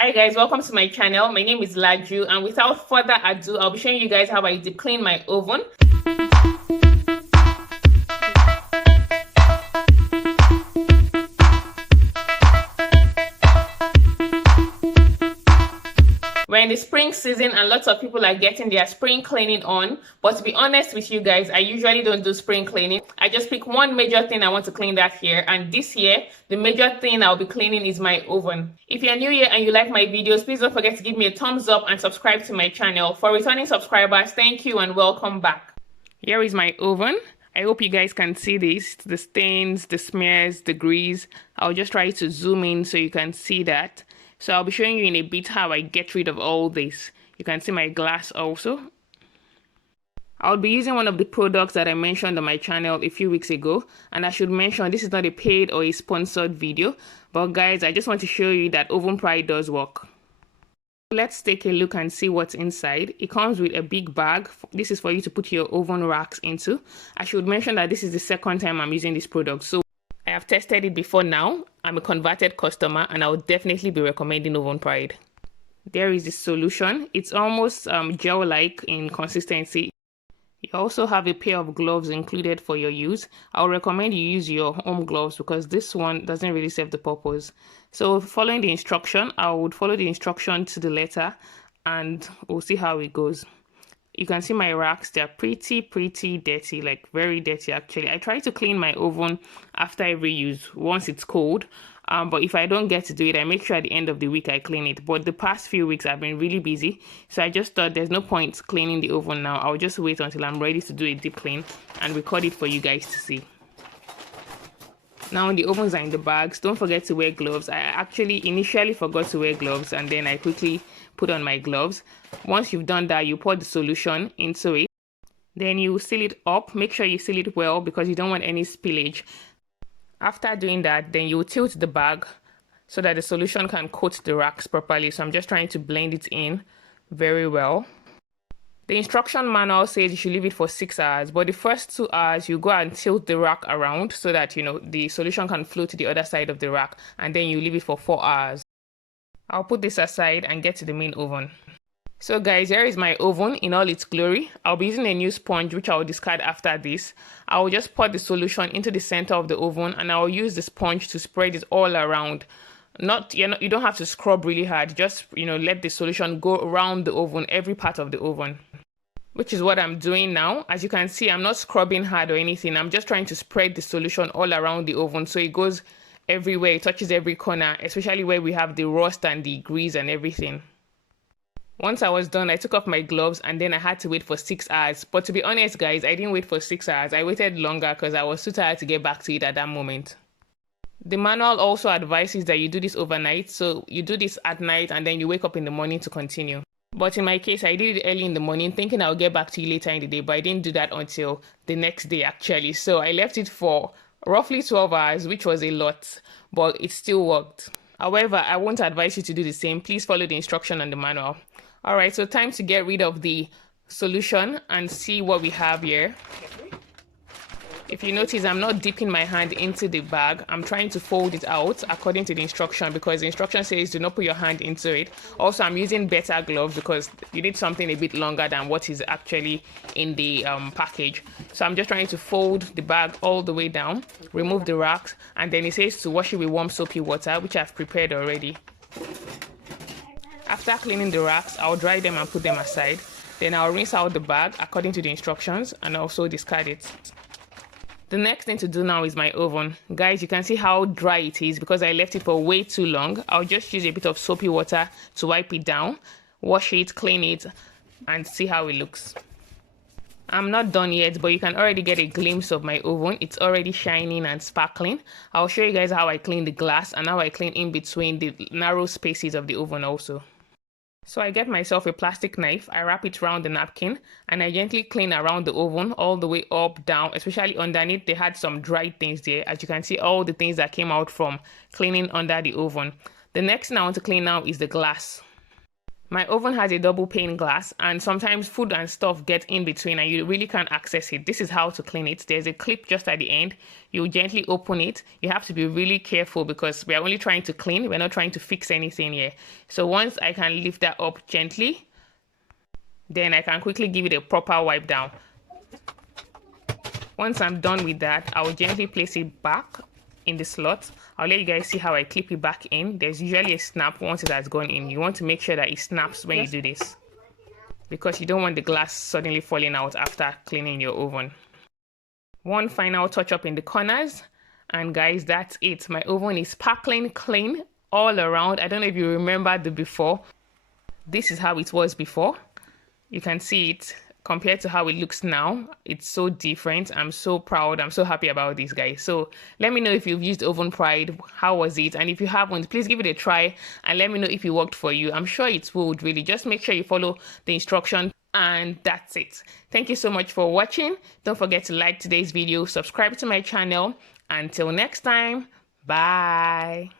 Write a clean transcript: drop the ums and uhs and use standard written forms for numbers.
Hi guys, welcome to my channel. My name is Laju, and without further ado, I'll be showing you guys how I deep clean my oven. We're in the spring season and lots of people are getting their spring cleaning on. But to be honest with you guys, I usually don't do spring cleaning. I just pick one major thing I want to clean that year. And this year, the major thing I'll be cleaning is my oven. If you're new here and you like my videos, please don't forget to give me a thumbs up and subscribe to my channel. For returning subscribers, thank you and welcome back. Here is my oven. I hope you guys can see this, the stains, the smears, the grease. I'll just try to zoom in so you can see that. So I'll be showing you in a bit how I get rid of all this. You can see my glass also. I'll be using one of the products that I mentioned on my channel a few weeks ago. And I should mention this is not a paid or a sponsored video. But guys, I just want to show you that Oven Pride does work. Let's take a look and see what's inside. It comes with a big bag. This is for you to put your oven racks into. I should mention that this is the second time I'm using this product. So I have tested it before now. I'm a converted customer and I would definitely be recommending Oven Pride. There is the solution. It's almost gel-like in consistency. You also have a pair of gloves included for your use. I'll recommend you use your home gloves because this one doesn't really serve the purpose. So following the instruction, I would follow the instruction to the letter and we'll see how it goes. You can see my racks, they're pretty dirty, like very dirty actually. I try to clean my oven after every use once it's cold. But if I don't get to do it, I make sure at the end of the week I clean it. But the past few weeks I've been really busy. So I just thought there's no point cleaning the oven now. I'll just wait until I'm ready to do a deep clean and record it for you guys to see. Now the ovens are in the bags. Don't forget to wear gloves. I actually initially forgot to wear gloves and then I quickly put on my gloves. Once you've done that, you pour the solution into it. Then you seal it up. Make sure you seal it well because you don't want any spillage. After doing that, then you tilt the bag so that the solution can coat the racks properly. So I'm just trying to blend it in very well. The instruction manual says you should leave it for 6 hours, but the first 2 hours you go and tilt the rack around so that the solution can flow to the other side of the rack, and then you leave it for 4 hours. I'll put this aside and get to the main oven. So guys, here is my oven in all its glory. I'll be using a new sponge which I'll discard after this. I'll just pour the solution into the center of the oven and I'll use the sponge to spread it all around. You don't have to scrub really hard, just let the solution go around the oven, every part of the oven. Which is what I'm doing now. As you can see, I'm not scrubbing hard or anything. I'm just trying to spread the solution all around the oven so it goes everywhere, it touches every corner, especially where we have the rust and the grease and everything. Once I was done, I took off my gloves and then I had to wait for 6 hours. But to be honest guys, I didn't wait for 6 hours. I waited longer because I was too tired to get back to it at that moment. The manual also advises that you do this overnight. So you do this at night and then you wake up in the morning to continue. But in my case, I did it early in the morning thinking I'll get back to you later in the day, but I didn't do that until the next day actually. So I left it for roughly 12 hours, which was a lot, but it still worked. However, I won't advise you to do the same. Please follow the instruction on the manual. Alright, so time to get rid of the solution and see what we have here. If you notice, I'm not dipping my hand into the bag. I'm trying to fold it out according to the instruction because the instruction says do not put your hand into it. Also, I'm using better gloves because you need something a bit longer than what is actually in the package. So I'm just trying to fold the bag all the way down, remove the racks, and then it says to wash it with warm soapy water, which I've prepared already. After cleaning the racks, I'll dry them and put them aside. Then I'll rinse out the bag according to the instructions and also discard it. The next thing to do now is my oven. Guys, you can see how dry it is because I left it for way too long. I'll just use a bit of soapy water to wipe it down, wash it, clean it, and see how it looks. I'm not done yet, but you can already get a glimpse of my oven. It's already shining and sparkling. I'll show you guys how I clean the glass and how I clean in between the narrow spaces of the oven also. So I get myself a plastic knife, I wrap it around the napkin, and I gently clean around the oven all the way up, down, especially underneath. They had some dry things there. As you can see, all the things that came out from cleaning under the oven. The next thing I want to clean now is the glass. My oven has a double pane glass, and sometimes food and stuff get in between and you really can't access it. This is how to clean it. There's a clip just at the end. You gently open it. You have to be really careful because we are only trying to clean. We're not trying to fix anything here. So once I can lift that up gently, then I can quickly give it a proper wipe down. Once I'm done with that, I'll gently place it back in the slot. I'll let you guys see how I clip it back in. There's usually a snap once it has gone in. You want to make sure that it snaps when you do this, because you don't want the glass suddenly falling out after cleaning your oven. One final touch up in the corners, and guys, that's it. My oven is sparkling clean all around. I don't know if you remember the before. This is how it was before. You can see it compared to how it looks now. It's so different. I'm so proud. I'm so happy about this, guys. So let me know if you've used Oven Pride. How was it? And if you haven't, please give it a try and let me know if it worked for you. I'm sure it would, really. Just make sure you follow the instruction, and that's it. Thank you so much for watching. Don't forget to like today's video, subscribe to my channel. Until next time, bye.